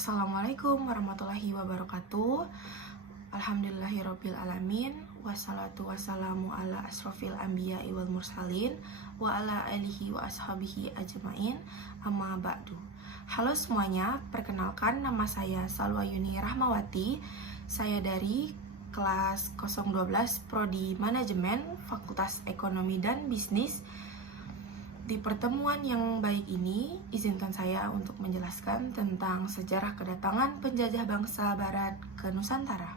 Assalamualaikum warahmatullahi wabarakatuh. Alhamdulillahirabbil alamin, wassalatu wassalamu ala asrofil anbiya'i wal mursalin wa ala alihi wa ashabihi ajmain, amma ba'du. Halo semuanya, perkenalkan nama saya Salwayuni Rahmawati. Saya dari kelas 012 Prodi Manajemen Fakultas Ekonomi dan Bisnis. Di pertemuan yang baik ini, izinkan saya untuk menjelaskan tentang sejarah kedatangan penjajah bangsa Barat ke Nusantara.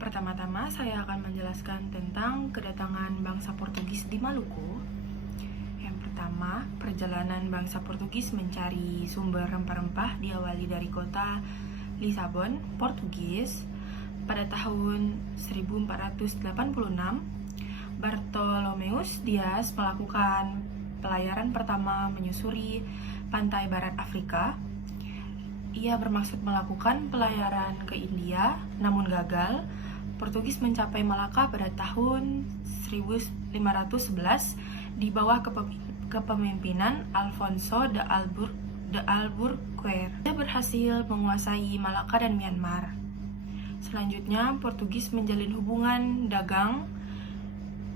Pertama-tama, saya akan menjelaskan tentang kedatangan bangsa Portugis di Maluku. Yang pertama, perjalanan bangsa Portugis mencari sumber rempah-rempah diawali dari kota Lisabon, Portugis. Pada tahun 1486, Bartolomeus Dias melakukan pelayaran pertama menyusuri pantai barat Afrika. Ia bermaksud melakukan pelayaran ke India, namun gagal. Portugis mencapai Malaka pada tahun 1511 di bawah kepemimpinan Alfonso de Albuquerque. Ia berhasil menguasai Malaka dan Myanmar. Selanjutnya, Portugis menjalin hubungan dagang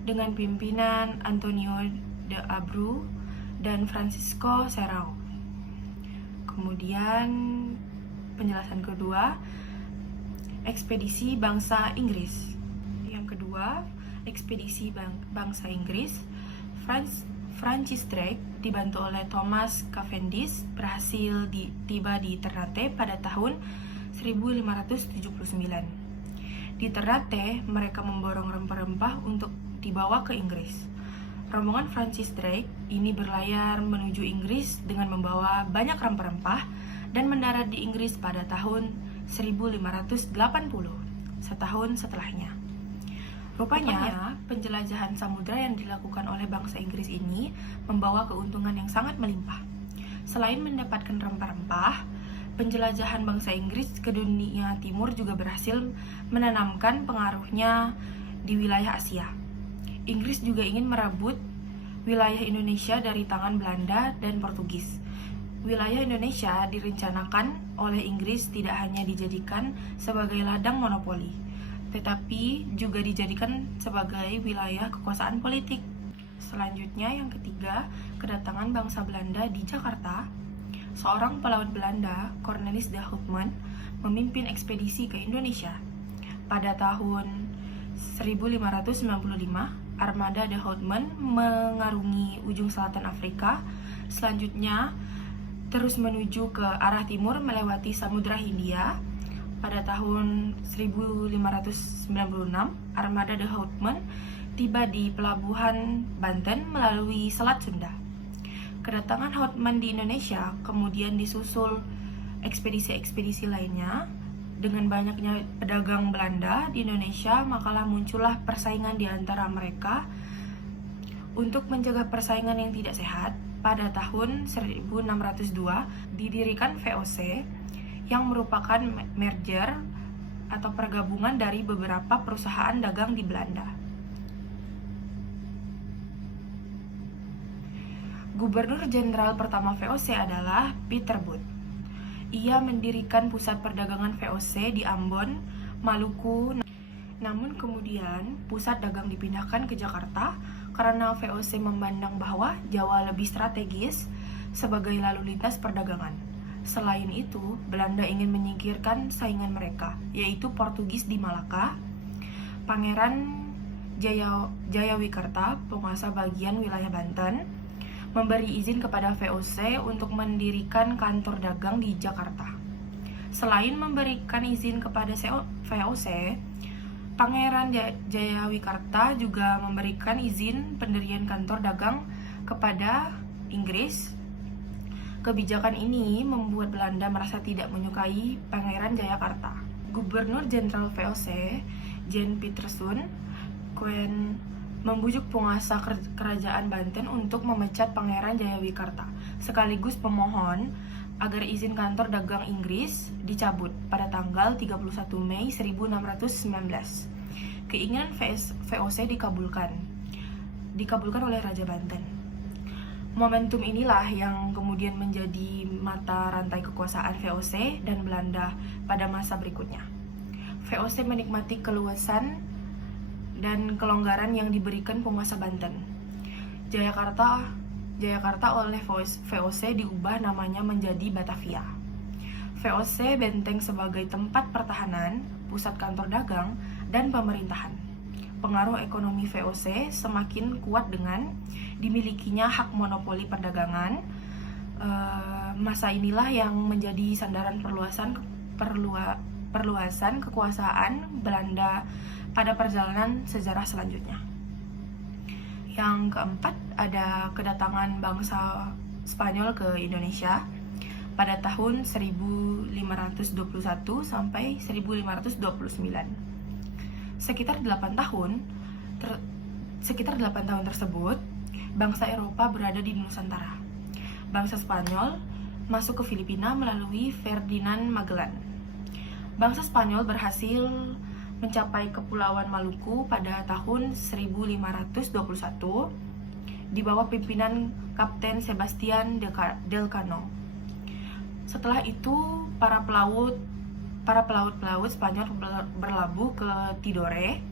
dengan pimpinan Antonio de Abreu dan Francisco Serrao. Kemudian, penjelasan kedua, ekspedisi bangsa Inggris. Yang kedua, ekspedisi bangsa Inggris, Francis Drake dibantu oleh Thomas Cavendish berhasil tiba di Ternate pada tahun 1579. Di Ternate, mereka memborong rempah-rempah untuk dibawa ke Inggris. Rombongan Francis Drake ini berlayar menuju Inggris dengan membawa banyak rempah-rempah dan mendarat di Inggris pada tahun 1580, setahun setelahnya. Rupanya, penjelajahan samudra yang dilakukan oleh bangsa Inggris ini membawa keuntungan yang sangat melimpah. Selain mendapatkan rempah-rempah, penjelajahan bangsa Inggris ke dunia timur juga berhasil menanamkan pengaruhnya di wilayah Asia. Inggris juga ingin merebut wilayah Indonesia dari tangan Belanda dan Portugis. Wilayah Indonesia direncanakan oleh Inggris tidak hanya dijadikan sebagai ladang monopoli, tetapi juga dijadikan sebagai wilayah kekuasaan politik. Selanjutnya, yang ketiga, kedatangan bangsa Belanda di Jakarta. Seorang pelaut Belanda, Cornelis de Houtman, memimpin ekspedisi ke Indonesia. Pada tahun 1595, armada de Houtman mengarungi ujung selatan Afrika. Selanjutnya, terus menuju ke arah timur melewati Samudra Hindia. Pada tahun 1596, armada de Houtman tiba di pelabuhan Banten melalui Selat Sunda. Kedatangan Houtman di Indonesia kemudian disusul ekspedisi-ekspedisi lainnya. Dengan banyaknya pedagang Belanda di Indonesia, makalah muncullah persaingan di antara mereka. Untuk mencegah persaingan yang tidak sehat, pada tahun 1602 didirikan VOC yang merupakan merger atau pergabungan dari beberapa perusahaan dagang di Belanda. Gubernur Jenderal pertama VOC adalah Peter Booth. Ia mendirikan pusat perdagangan VOC di Ambon, Maluku. Namun kemudian pusat dagang dipindahkan ke Jakarta karena VOC memandang bahwa Jawa lebih strategis sebagai lalu lintas perdagangan. Selain itu, Belanda ingin menyingkirkan saingan mereka, yaitu Portugis di Malaka. Pangeran Jayawikarta, penguasa bagian wilayah Banten, memberi izin kepada VOC untuk mendirikan kantor dagang di Jakarta. Selain memberikan izin kepada VOC, Pangeran Jayawikarta juga memberikan izin pendirian kantor dagang kepada Inggris. Kebijakan ini membuat Belanda merasa tidak menyukai Pangeran Jayakarta. Gubernur Jenderal VOC, Jan Pieterszoon Koen, membujuk penguasa kerajaan Banten untuk memecat Pangeran Jayawikarta, sekaligus memohon agar izin kantor dagang Inggris dicabut pada tanggal 31 Mei 1619. Keinginan VOC dikabulkan oleh Raja Banten. Momentum inilah yang kemudian menjadi mata rantai kekuasaan VOC dan Belanda pada masa berikutnya. VOC menikmati keluasan dan kelonggaran yang diberikan penguasa Banten. Jayakarta oleh VOC diubah namanya menjadi Batavia. VOC benteng sebagai tempat pertahanan, pusat kantor dagang, dan pemerintahan. Pengaruh ekonomi VOC semakin kuat dengan dimilikinya hak monopoli perdagangan. Masa inilah yang menjadi sandaran perluasan kekuasaan Belanda pada perjalanan sejarah selanjutnya. Yang keempat, ada kedatangan bangsa Spanyol ke Indonesia pada tahun 1521 sampai 1529. Sekitar 8 tahun tersebut, bangsa Eropa berada di Nusantara. Bangsa Spanyol masuk ke Filipina melalui Ferdinand Magellan. Bangsa Spanyol berhasil mencapai Kepulauan Maluku pada tahun 1521 di bawah pimpinan Kapten Sebastian Delcano. Setelah itu, para pelaut Spanyol berlabuh ke Tidore.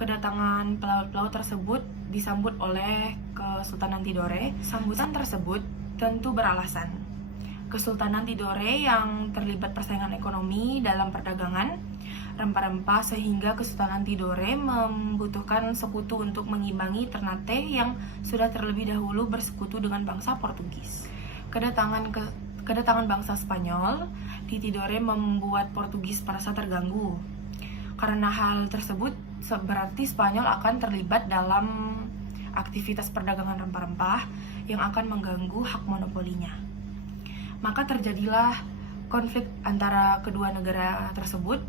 Kedatangan pelaut-pelaut tersebut disambut oleh Kesultanan Tidore. Sambutan tersebut tentu beralasan. Kesultanan Tidore yang terlibat persaingan ekonomi dalam perdagangan rempah-rempah, sehingga Kesultanan Tidore membutuhkan sekutu untuk mengimbangi Ternate yang sudah terlebih dahulu bersekutu dengan bangsa Portugis. Kedatangan bangsa Spanyol di Tidore membuat Portugis merasa terganggu. Karena hal tersebut berarti Spanyol akan terlibat dalam aktivitas perdagangan rempah-rempah yang akan mengganggu hak monopolinya. Maka terjadilah konflik antara kedua negara tersebut.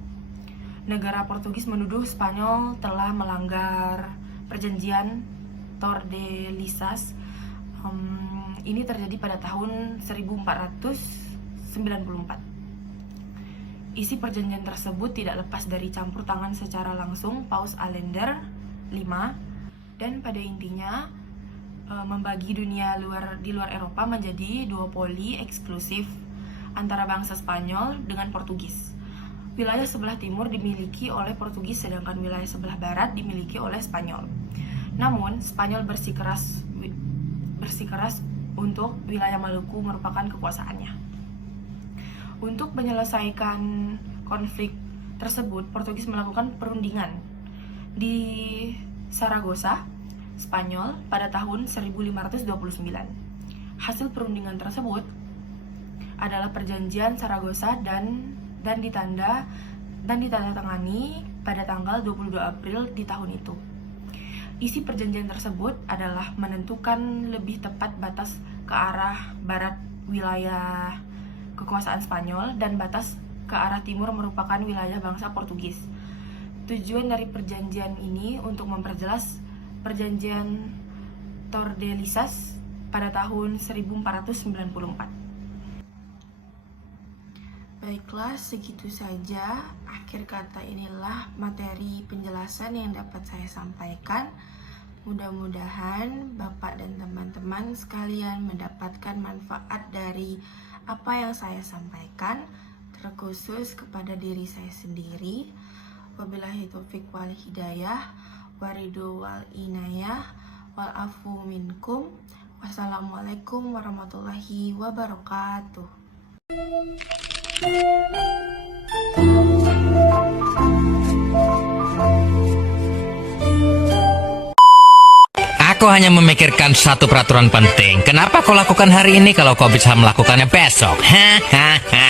Negara Portugis menuduh Spanyol telah melanggar perjanjian Tordesillas. Ini terjadi pada tahun 1494. Isi perjanjian tersebut tidak lepas dari campur tangan secara langsung Paus Allender V, dan pada intinya membagi dunia di luar Eropa menjadi duopoli eksklusif antara bangsa Spanyol dengan Portugis. Wilayah sebelah timur dimiliki oleh Portugis, sedangkan wilayah sebelah barat dimiliki oleh Spanyol. Namun, Spanyol bersikeras untuk wilayah Maluku merupakan kekuasaannya. Untuk menyelesaikan konflik tersebut, Portugis melakukan perundingan di Saragossa, Spanyol pada tahun 1529. Hasil perundingan tersebut adalah perjanjian Saragossa dan ditandatangani pada tanggal 22 April di tahun itu. Isi perjanjian tersebut adalah menentukan lebih tepat batas ke arah barat wilayah kekuasaan Spanyol dan batas ke arah timur merupakan wilayah bangsa Portugis. Tujuan dari perjanjian ini untuk memperjelas perjanjian Tordesillas pada tahun 1494. Baiklah, segitu saja. Akhir kata inilah materi penjelasan yang dapat saya sampaikan. Mudah-mudahan Bapak dan teman-teman sekalian mendapatkan manfaat dari apa yang saya sampaikan, terkhusus kepada diri saya sendiri. Wabillahi taufiq wal hidayah, waridho wal inayah, wal afu minkum. Wassalamualaikum warahmatullahi wabarakatuh. Aku hanya memikirkan satu peraturan penting. Kenapa kau lakukan hari ini kalau kau bisa melakukannya besok? Hahaha.